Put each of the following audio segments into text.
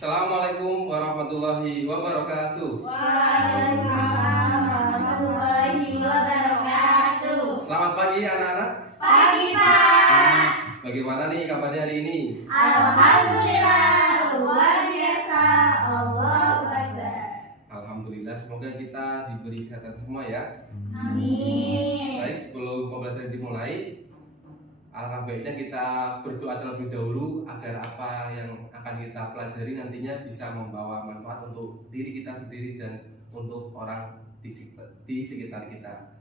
Assalamualaikum warahmatullahi wabarakatuh. Waalaikumsalam warahmatullahi wabarakatuh. Selamat pagi anak-anak. Pagi Pak. Bagaimana nih kabarnya hari ini? Alhamdulillah luar biasa. Allahu Akbar. Alhamdulillah, semoga kita diberi kesehatan semua ya. Amin. Baik, sebelum pembelajaran dimulai, alangkah baiknya kita berdoa terlebih dahulu agar apa yang akan kita pelajari nantinya bisa membawa manfaat untuk diri kita sendiri dan untuk orang di sekitar kita.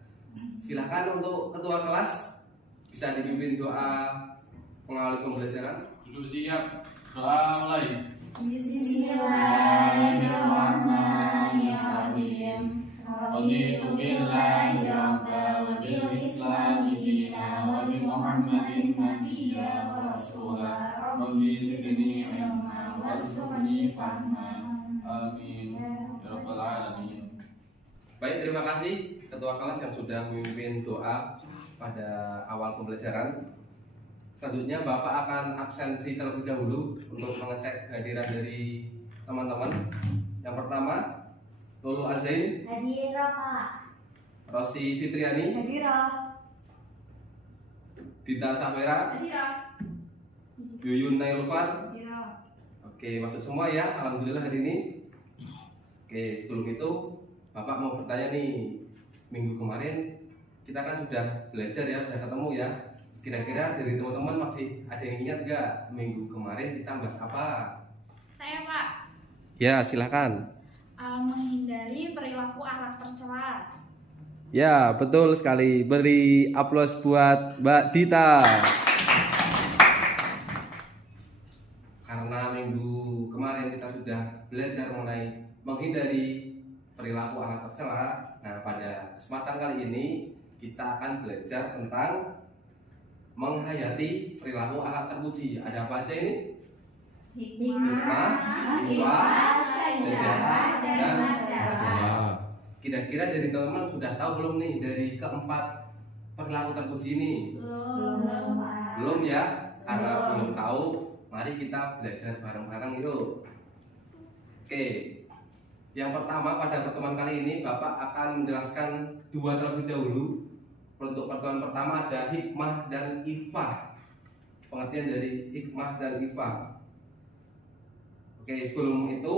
Silahkan untuk ketua kelas bisa dipimpin doa pengawali pembelajaran. Duduk siap, doa mulai. Bismillahirrahmanirrahim. Raditu billahi rabban wa bil islami dinan wa bi Muhammadin nabiyyan wa rasulan. Rabbi zidni ilman warzuqni fahman. Amin ya rabbal alamin. Baik, terima kasih ketua kelas yang sudah memimpin doa pada awal pembelajaran. Selanjutnya Bapak akan absensi terlebih dahulu untuk mengecek kehadiran dari teman-teman. Yang pertama, Lulu Azain, Hadirah Pak. Rosi Fitriani, Hadirah. Dita Safera, Hadirah. Yuyun Nailufar. Hadirah. Oke, masuk semua ya, alhamdulillah hari ini. Oke, sebelum itu Bapak mau bertanya nih, minggu kemarin kita kan sudah belajar ya, sudah ketemu ya. Kira-kira dari teman-teman masih ada yang ingat gak minggu kemarin kita bahas apa? Saya Pak, Ya, silakan. menghindari perilaku anak tercela. Ya, betul sekali. Beri aplaus buat Mbak Dita. Karena minggu kemarin kita sudah belajar mengenai menghindari perilaku anak tercela. Nah, pada kesempatan kali ini kita akan belajar tentang menghayati perilaku anak terpuji. Ada apa aja ini? Hikmah, ifah, syaja'ah, dan adalah. Kira-kira dari teman-teman sudah tahu belum nih dari keempat perilaku terpuji ini? Belum ya? Karena belum tahu, mari kita belajar bareng-bareng yuk. Oke, yang pertama pada pertemuan kali ini Bapak akan menjelaskan dua terlebih dahulu. Untuk pertemuan pertama ada hikmah dan ifah. Pengertian dari hikmah dan ifah. Oke, sebelum itu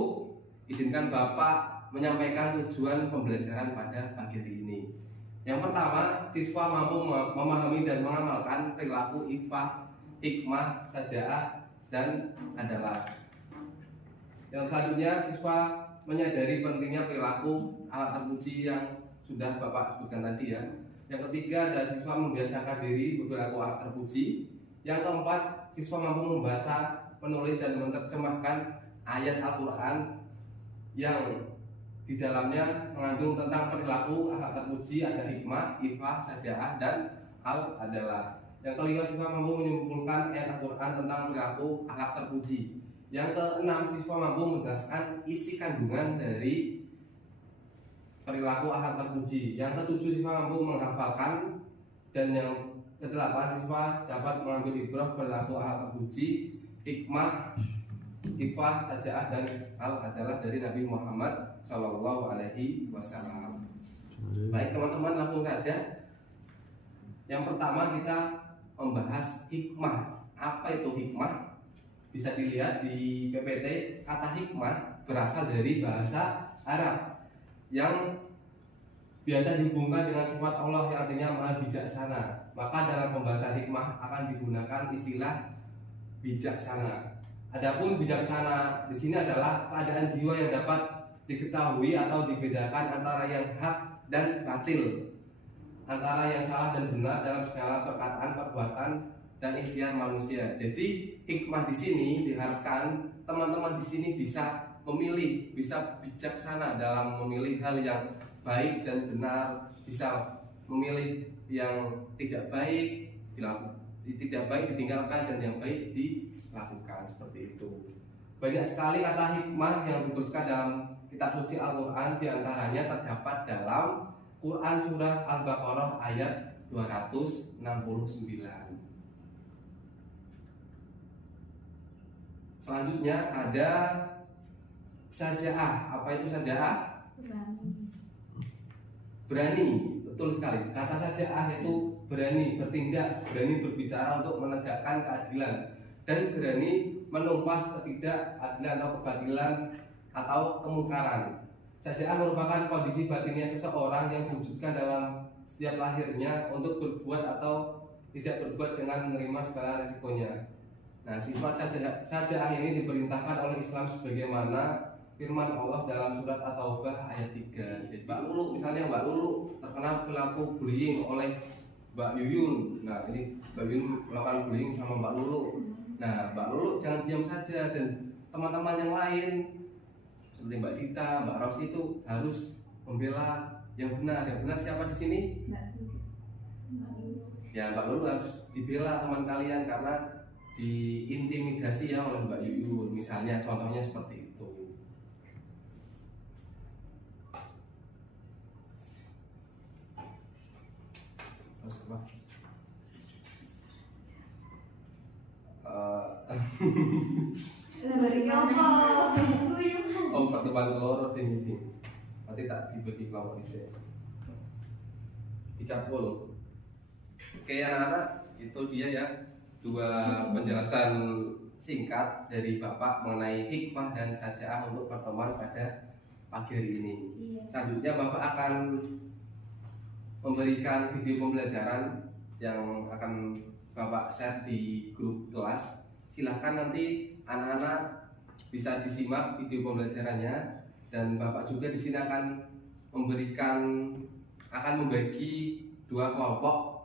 izinkan Bapak menyampaikan tujuan pembelajaran pada pagi hari ini. Yang pertama, siswa mampu memahami dan mengamalkan perilaku ifah, hikmah, syaja'ah, dan adalah. Yang selanjutnya, siswa menyadari pentingnya perilaku alat terpuji yang sudah Bapak sebutkan tadi ya. Yang ketiga adalah siswa membiasakan diri berperilaku alat terpuji. Yang keempat, siswa mampu membaca, menulis, dan menerjemahkan ayat Al-Quran yang di dalamnya mengandung tentang perilaku alat terpuji, ada hikmah, ifah, syaja'ah, dan adalah. Yang kelima, siswa mampu menyimpulkan ayat Al-Quran tentang perilaku alat terpuji. Yang keenam, siswa mampu menjelaskan isi kandungan dari perilaku alat terpuji. Yang ketujuh, siswa mampu menghafalkan. Dan yang kedelapan, siswa dapat mengambil ibrah perilaku alat terpuji, hikmah, ifah, syaja'ah, dan adalah dari Nabi Muhammad Shallallahu Alaihi Wasallam. Baik teman-teman, langsung saja. Yang pertama kita membahas hikmah. Apa itu hikmah? Bisa dilihat di PPT, kata hikmah berasal dari bahasa Arab yang biasa dihubungkan dengan sifat Allah yang artinya maha bijaksana. Maka dalam pembahasan hikmah akan digunakan istilah bijaksana. Adapun bijaksana di sini adalah keadaan jiwa yang dapat diketahui atau dibedakan antara yang hak dan batil, antara yang salah dan benar dalam segala perkataan, perbuatan, dan ikhtiar manusia. Jadi hikmah di sini diharapkan teman-teman di sini bisa memilih, bisa bijaksana dalam memilih hal yang baik dan benar, bisa memilih yang tidak baik ditinggalkan dan yang baik dilakukan, seperti itu. Banyak sekali kata hikmah yang dituliskan dalam kitab suci Al-Quran, diantaranya terdapat dalam Quran surah Al-Baqarah ayat 269. Selanjutnya ada Saja'ah. Apa itu saja'ah? Berani, betul sekali. Kata saja'ah itu berani bertindak, berani berbicara untuk menegakkan keadilan, dan berani menumpas ketidakadilan atau kebatilan atau kemungkaran. Saja'ah merupakan kondisi batinnya seseorang yang diwujudkan dalam setiap lahirnya untuk berbuat atau tidak berbuat dengan menerima segala risikonya. Nah, sifat saja'ah ini diperintahkan oleh Islam sebagaimana firman Allah dalam surat At-Taubah ayat 3. Jadi Mbak Lulu, misalnya Mbak Lulu terkena perilaku bullying oleh Mbak Yuyun. Nah, ini Mbak Yuyun melakukan bullying sama Mbak Lulu. Nah, Mbak Lulu jangan diam saja, dan teman-teman yang lain seperti Mbak Dita, Mbak Rosi itu harus membela yang benar. Yang benar siapa di sini? Ya, Mbak Lulu harus dibela teman kalian karena diintimidasi ya oleh Mbak Yuyun. Misalnya contohnya seperti itu. Terus apa? Oh, pertemuan keloro tim. Nanti tak dibagi kelompok di sini. 30. Oke anak-anak, itu dia ya dua penjelasan singkat dari Bapak mengenai hikmah dan saja'ah untuk pertemuan pada pagi hari ini. Selanjutnya Bapak akan memberikan video pembelajaran yang akan Bapak share di grup kelas. Silahkan nanti anak-anak bisa disimak video pembelajarannya, dan Bapak juga di sini akan membagi dua kelompok.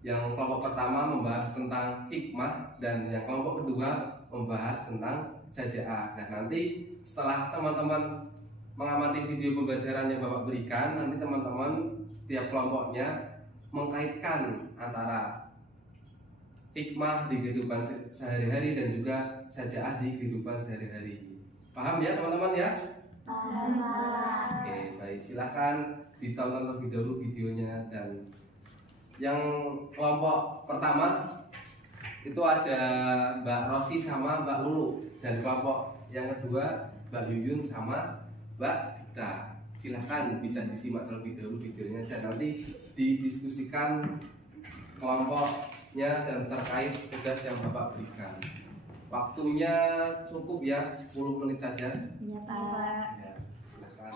Yang kelompok pertama membahas tentang hikmah, dan yang kelompok kedua membahas tentang saja'ah. Nah, nanti setelah teman-teman mengamati video pembelajaran yang Bapak berikan, nanti teman-teman setiap kelompoknya mengkaitkan antara hikmah di kehidupan sehari-hari dan juga saja'ah di kehidupan sehari-hari. Paham ya teman-teman ya? Paham. Oke, baik, silahkan ditonton terlebih dahulu videonya. Dan yang kelompok pertama itu ada Mbak Rosi sama Mbak Lulu, dan kelompok yang kedua Mbak Yuyun sama Mbak Dita. Silahkan bisa disimak terlebih dahulu videonya, dan nanti didiskusikan kelompoknya dan terkait tugas yang Bapak berikan. Waktunya cukup ya, 10 menit saja. Iya, Pak. Ya, silakan.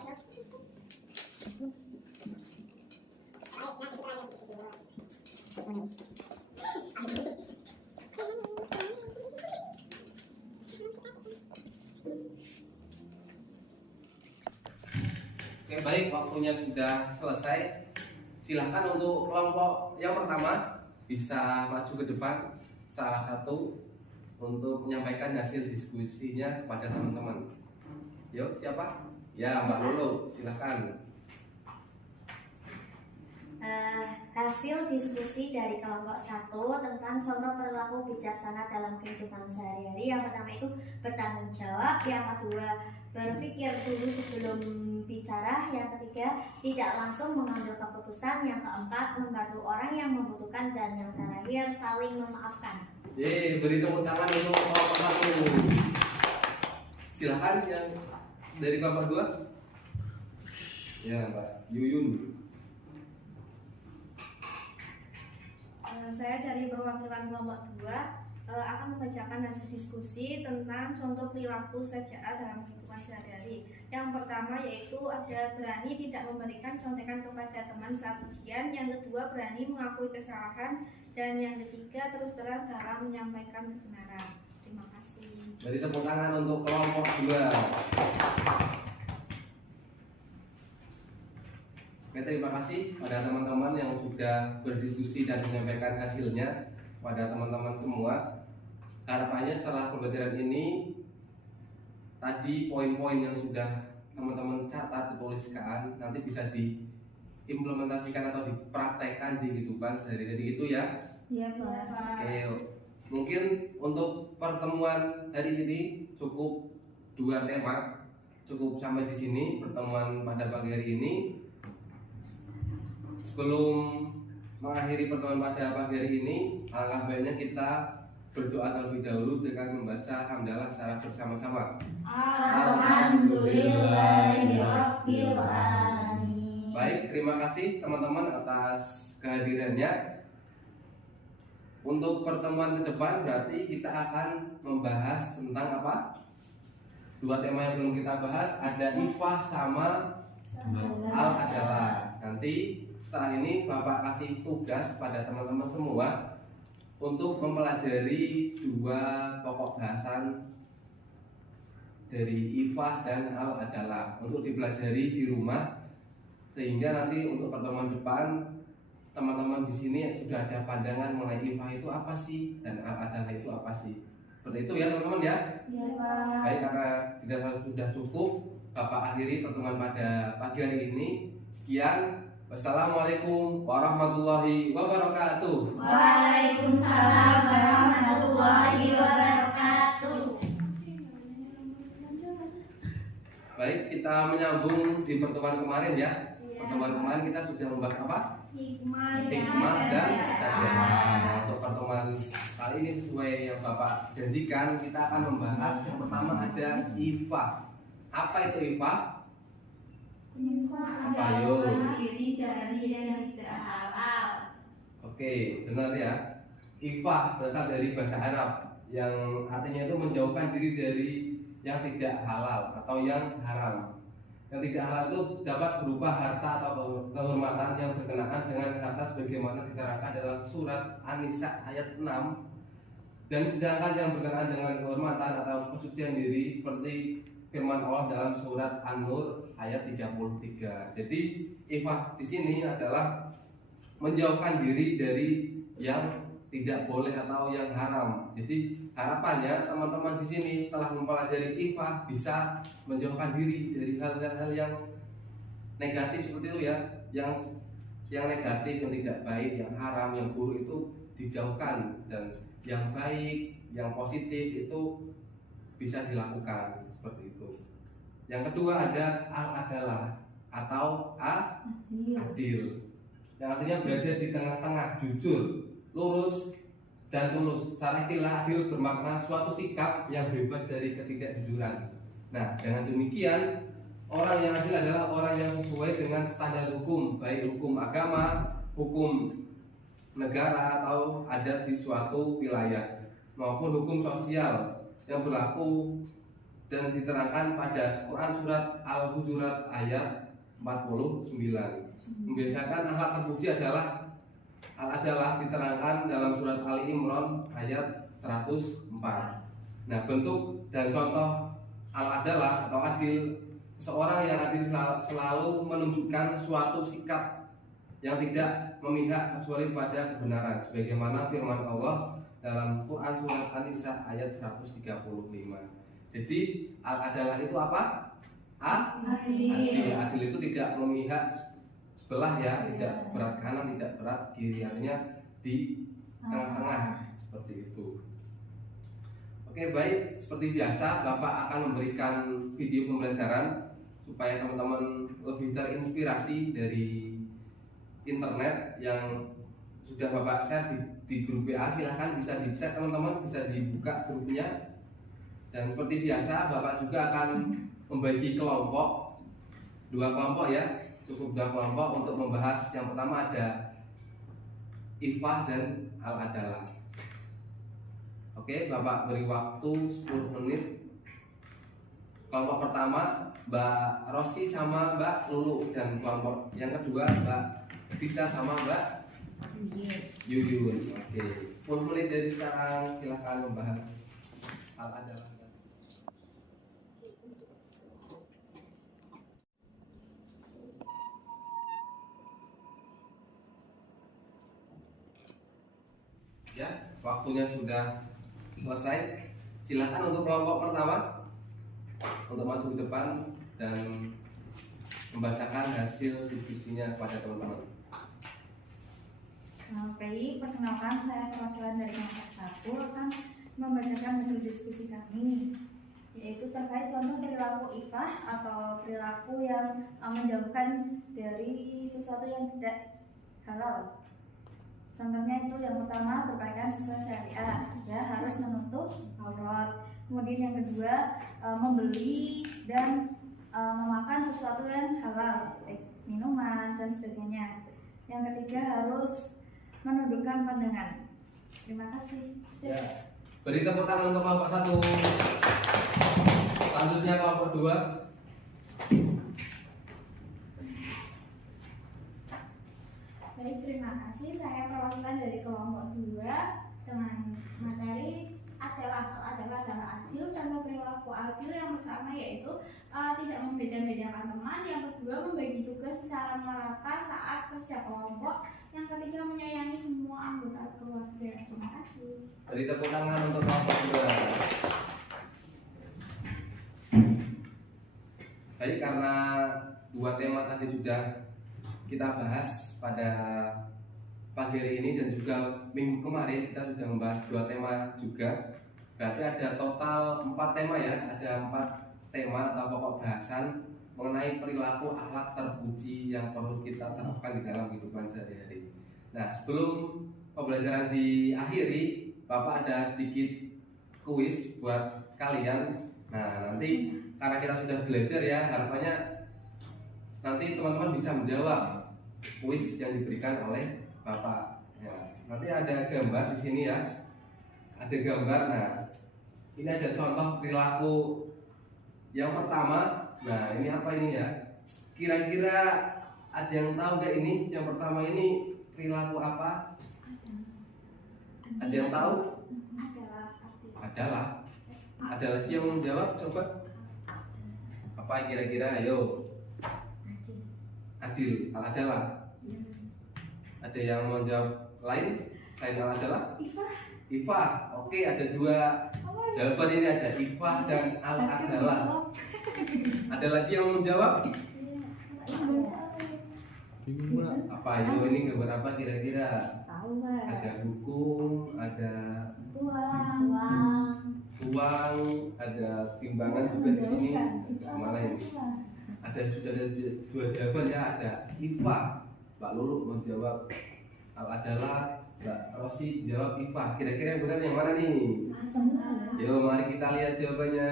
Oke, baik, waktunya sudah selesai. Silahkan untuk kelompok yang pertama bisa maju ke depan salah satu untuk menyampaikan hasil diskusinya kepada teman-teman. Yuk, siapa? Ya, Mbak Lulu, silahkan. Hasil diskusi dari kelompok 1 tentang contoh perilaku bijaksana dalam kehidupan sehari-hari. Yang pertama itu bertanggung jawab, yang kedua berpikir dulu sebelum bicara, yang ketiga tidak langsung mengambil keputusan, yang keempat membantu orang yang membutuhkan, dan yang terakhir saling memaafkan. Beri tepuk tangan untuk kelompok 1. Silahkan yang dari kelompok 2. Ya, Mbak Yuyun. Saya dari perwakilan kelompok 2 akan membacakan hasil diskusi tentang contoh perilaku saja'ah dalam kehidupan sehari-hari. Yang pertama yaitu ada berani tidak memberikan contekan kepada teman saat ujian, yang kedua berani mengakui kesalahan, dan yang ketiga terus terang dalam menyampaikan kebenaran. Terima kasih. Beri tepuk tangan untuk kelompok 2. Oke, terima kasih pada teman-teman yang sudah berdiskusi dan menyampaikan hasilnya pada teman-teman semua. Harapannya setelah pembelajaran ini, tadi poin-poin yang sudah teman-teman catat, dituliskan, nanti bisa diimplementasikan atau dipraktekkan di kehidupan sehari-hari itu ya. Iya, Pak. Oke, mungkin untuk pertemuan hari ini cukup 2 tema, cukup sampai di sini pertemuan pada pagi hari ini. Sebelum mengakhiri pertemuan pada pagi hari ini, alangkah baiknya kita berdoa terlebih dahulu dengan membaca hamdalah secara bersama-sama. Alhamdulillahirabbil alamin. Baik, terima kasih teman-teman atas kehadirannya. Untuk pertemuan ke depan berarti kita akan membahas tentang apa? Dua tema yang belum kita bahas, ada IFAH sama Al-Adalah. Nanti setelah ini Bapak kasih tugas pada teman-teman semua untuk mempelajari dua pokok bahasan dari IFAH dan Al-Adalah untuk dipelajari di rumah, sehingga nanti untuk pertemuan depan teman-teman di sini sudah ada pandangan mengenai IFAH itu apa sih dan Al-Adalah itu apa sih. Seperti itu ya teman-teman ya. Iya, Pak. Baik, karena tidak sudah cukup, Bapak akhiri pertemuan pada pagi hari ini. Sekian. Wassalamualaikum warahmatullahi wabarakatuh. Waalaikumsalam warahmatullahi wabarakatuh. Baik, kita menyambung di pertemuan kemarin ya. Pertemuan kemarin kita sudah membahas apa? Hikmah dan sajadah. Nah, untuk pertemuan kali ini sesuai yang Bapak janjikan, kita akan membahas yang pertama ada IFAH. Apa itu IFAH? Ayo. Diri dari yang tidak halal. Oke, benar ya. IFAH berasal dari bahasa Arab yang artinya itu menjauhkan diri dari yang tidak halal atau yang haram. Yang tidak halal itu dapat berupa harta atau kehormatan yang berkenaan dengan harta sebagaimana diterangkan dalam surat An-Nisa ayat 6. Dan sedangkan yang berkenaan dengan kehormatan atau kesucian diri seperti firman Allah dalam surat An-Nur ayat 33. Jadi IFAH di sini adalah menjauhkan diri dari yang tidak boleh atau yang haram. Jadi harapannya teman-teman di sini setelah mempelajari IFAH bisa menjauhkan diri dari hal-hal yang negatif seperti itu ya, yang negatif, yang tidak baik, yang haram, yang buruk itu dijauhkan, dan yang baik, yang positif itu bisa dilakukan seperti itu. Yang kedua ada Al-Adalah atau adil, yang artinya berada di tengah-tengah, jujur, lurus, dan tulus. Secara istilah adil bermakna suatu sikap yang bebas dari ketidakjujuran. Nah, dengan demikian orang yang adil adalah orang yang sesuai dengan standar hukum, baik hukum agama, hukum negara atau adat di suatu wilayah, maupun hukum sosial yang berlaku dan diterangkan pada Quran surat Al-Hujurat ayat 49. Membiasakan akhlak terpuji adalah Al-Adalah diterangkan dalam surat Ali Imran ayat 104. Nah, bentuk dan contoh Al-Adalah atau adil, seorang yang adil selalu menunjukkan suatu sikap yang tidak memihak kecuali pada kebenaran, sebagaimana firman Allah dalam Quran surat An-Nisa ayat 135. Jadi Al-Adalah itu apa? Adil. Adil itu tidak memihak sebelah ya, tidak berat kanan, tidak berat kiri, artinya di tengah-tengah seperti itu. Oke, baik, seperti biasa Bapak akan memberikan video pembelajaran supaya teman-teman lebih terinspirasi dari internet yang sudah Bapak share di grup WA. Silahkan bisa dicek teman-teman, bisa dibuka grupnya. Dan seperti biasa Bapak juga akan membagi kelompok, 2 kelompok ya, cukup 2 kelompok untuk membahas. Yang pertama ada IFAH dan Al-Adalah. Oke, Bapak beri waktu 10 menit. Kelompok pertama Mbak Rosi sama Mbak Lulu, dan kelompok yang kedua Mbak Dita sama Mbak Yuyun. Oke, 10 menit dari sekarang silahkan membahas Al-Adalah. Ya, waktunya sudah selesai. Silakan untuk kelompok pertama untuk maju ke depan dan membacakan hasil diskusinya kepada teman-teman. Baik, perkenalkan saya perwakilan dari kelompok 1 akan membacakan hasil diskusi kami, yaitu terkait contoh perilaku IFAH atau perilaku yang menjauhkan dari sesuatu yang tidak halal. Contohnya itu yang pertama berpakaian sesuai syariat, ya harus menutup aurat. Kemudian yang kedua membeli dan memakan sesuatu yang halal, baik minuman dan sebagainya. Yang ketiga harus menundukkan pandangan. Terima kasih. Ya. Beri tepuk tangan untuk kelompok 1. Selanjutnya kelompok 2. Baik, terima kasih. Saya perwakilan dari kelompok 2 dengan materi adalah adil. Contoh perilaku adil yang pertama yaitu tidak membeda-bedakan teman. Yang kedua, membagi tugas secara merata saat kerja kelompok. Yang ketiga, menyayangi semua anggota keluarga. Terima kasih. Beri tepuk tangan untuk kelompok 2. Jadi karena 2 tema tadi sudah kita bahas pada pagi hari ini dan juga minggu kemarin kita sudah membahas 2 tema juga. Berarti ada total 4 tema ya, ada 4 tema atau pokok bahasan mengenai perilaku akhlak terpuji yang perlu kita terapkan di dalam kehidupan sehari-hari. Nah, sebelum pembelajaran diakhiri, Bapak ada sedikit kuis buat kalian. Nah, nanti karena kita sudah belajar ya, harapannya nanti teman-teman bisa menjawab kuis yang diberikan oleh Bapak. Ya, nanti ada gambar di sini ya, ada gambar. Nah, ini ada contoh perilaku yang pertama. Nah, ini apa ini ya? Kira-kira ada yang tahu nggak ini? Yang pertama ini perilaku apa? Ada yang tahu? Adalah. Ada lagi yang menjawab? Coba. Apa kira-kira? Ayo. Adil. Adalah. Ada yang mau jawab lain? Selain adalah? IPA. Oke, ada 2 jawaban ini, ada IPA dan adalah. Ada lagi yang mau menjawab? Apa itu? Ini gambar apa kira-kira? Ada hukum, ada uang, ada timbangan juga di sini. Mana ini? Sudah ada 2 jawaban ya, ada IPA. Pak Lulu mau jawab adalah, Mbak Rosi jawab IPA. Kira-kira yang benar yang mana nih? Yuk, mari kita lihat jawabannya.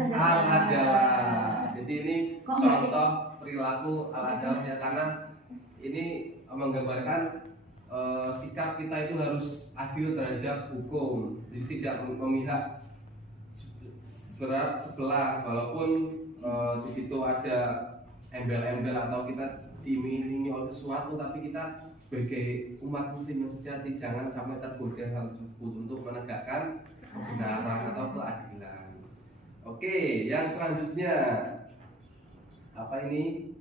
Adalah. Jadi ini contoh perilaku adalah ya, karena ini menggambarkan sikap kita itu harus adil terhadap hukum. Jadi tidak memihak sebelah, walaupun di situ ada embel-embel atau kita diiming-imingi oleh sesuatu, tapi kita sebagai umat muslim yang sejati jangan sampai tergoda hal tersebut untuk menegakkan kebenaran atau keadilan. Oke, yang selanjutnya apa ini?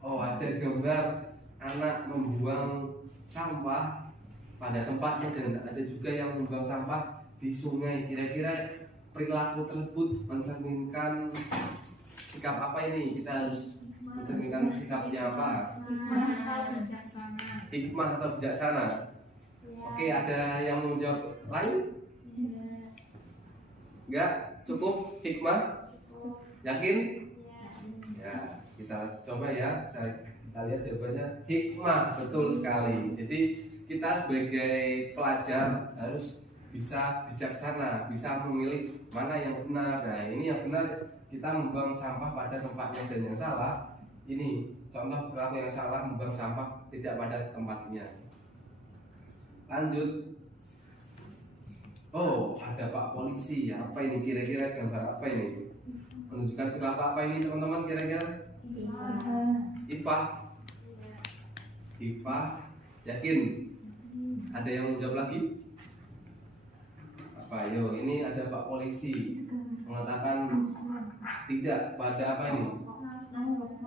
Oh, ada gambar anak membuang sampah pada tempatnya dan ada juga yang membuang sampah di sungai. Kira-kira perilaku tersebut mencerminkan sikap apa ini? Kita harus mencerminkan sikapnya apa? Hikmah atau bijaksana. Oke, ada yang mau jawab lain? Enggak? Cukup hikmah? Yakin? Ya, kita coba ya. Kita lihat jawabannya hikmah, betul sekali. Jadi kita sebagai pelajar harus bisa bijaksana, bisa memilih mana yang benar. Nah, ini yang benar kita membuang sampah pada tempatnya, dan yang salah ini contoh perilaku yang salah, membuang sampah tidak pada tempatnya. Lanjut. Oh, ada Pak Polisi. Apa ini kira-kira gambar apa ini? Menunjukkan perilaku apa ini teman-teman kira-kira? IPA. IPA. Yakin? Ada yang mau jawab lagi? Apa? Yo, ini ada Pak Polisi mengatakan tidak pada apa ini?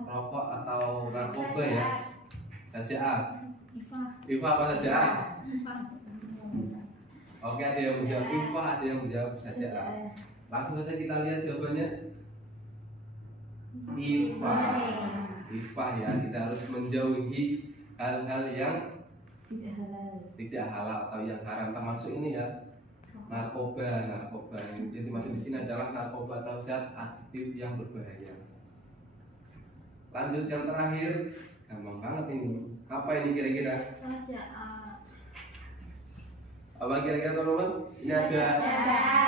Rokok atau narkoba ya? Saja. IPA apa saja? Oke, ada yang menjawab IPA, ada yang menjawab saja. Langsung saja kita lihat jawabannya. IPA. IPA ya, kita harus menjauhi hal-hal yang tidak halal atau yang haram, termasuk ini ya, narkoba. Jadi masuk di sini adalah narkoba atau zat aktif yang berbahaya. Lanjut yang terakhir, gampang banget ini. Apa ini kira-kira? Apa kira-kira teman-teman? Ini ada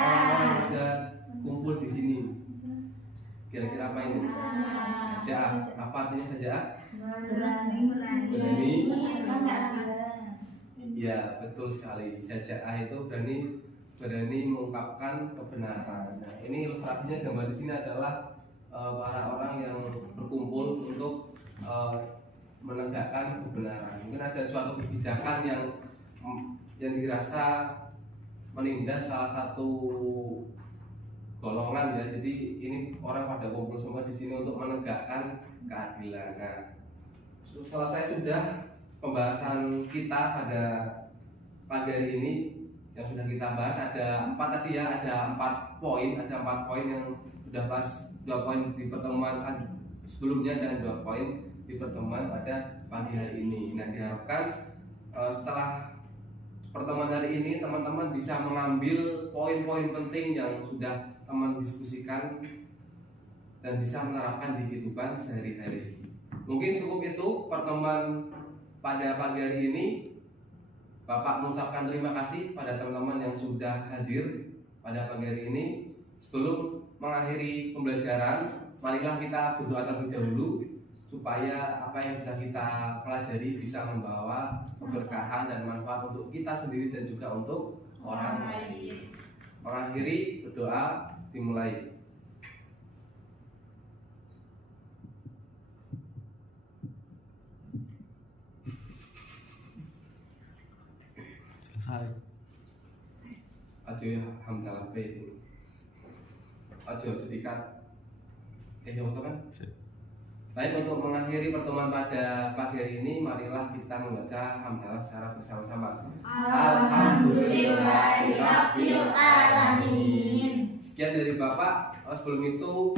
orang-orang yang ada kumpul di sini. Kira-kira apa ini? Saja'ah. Apa artinya saja'ah? Berani. Iya, betul sekali. Saja'ah itu berani mengungkapkan kebenaran. Nah, ini ilustrasinya gambar di sini adalah para orang yang berkumpul untuk menegakkan kebenaran. Mungkin ada suatu kebijakan yang dirasa menindas salah satu golongan ya. Jadi ini orang pada kumpul semua di sini untuk menegakkan keadilan. Nah, selesai sudah pembahasan kita pada pagi hari ini yang sudah kita bahas. Ada 4 tadi ya, ada 4 poin yang sudah bahas, 2 poin di pertemuan sebelumnya dan 2 poin di pertemuan pada pagi hari ini. Nah, diharapkan setelah pertemuan hari ini teman-teman bisa mengambil poin-poin penting yang sudah teman diskusikan dan bisa menerapkan di kehidupan sehari-hari. Mungkin cukup itu pertemuan pada pagi hari ini. Bapak mengucapkan terima kasih pada teman-teman yang sudah hadir pada pagi hari ini. Sebelum mengakhiri pembelajaran, marilah kita berdoa terlebih dahulu supaya apa yang sudah kita pelajari bisa membawa keberkahan dan manfaat untuk kita sendiri dan juga untuk orang lain. Mengakhiri berdoa dimulai. Selesai. Ajo ya hamdalah itu. Ajo dikat. Siapa kan? Baik, untuk mengakhiri pertemuan pada pagi hari ini, marilah kita membaca hamdalah secara bersama-sama. Alhamdulillahirabbil alamin. Sekian dari Bapak. Sebelum itu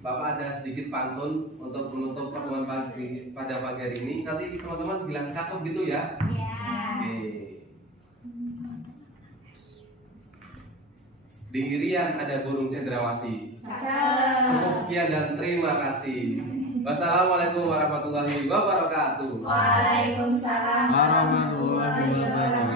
Bapak ada sedikit pantun untuk menutup pertemuan pada pagi hari ini. Nanti teman-teman bilang cakep gitu ya. Oke. Di Irian ada burung cendrawasih. Cukup sekian dan terima kasih. Wassalamualaikum warahmatullahi wabarakatuh. Waalaikumsalam warahmatullahi wabarakatuh.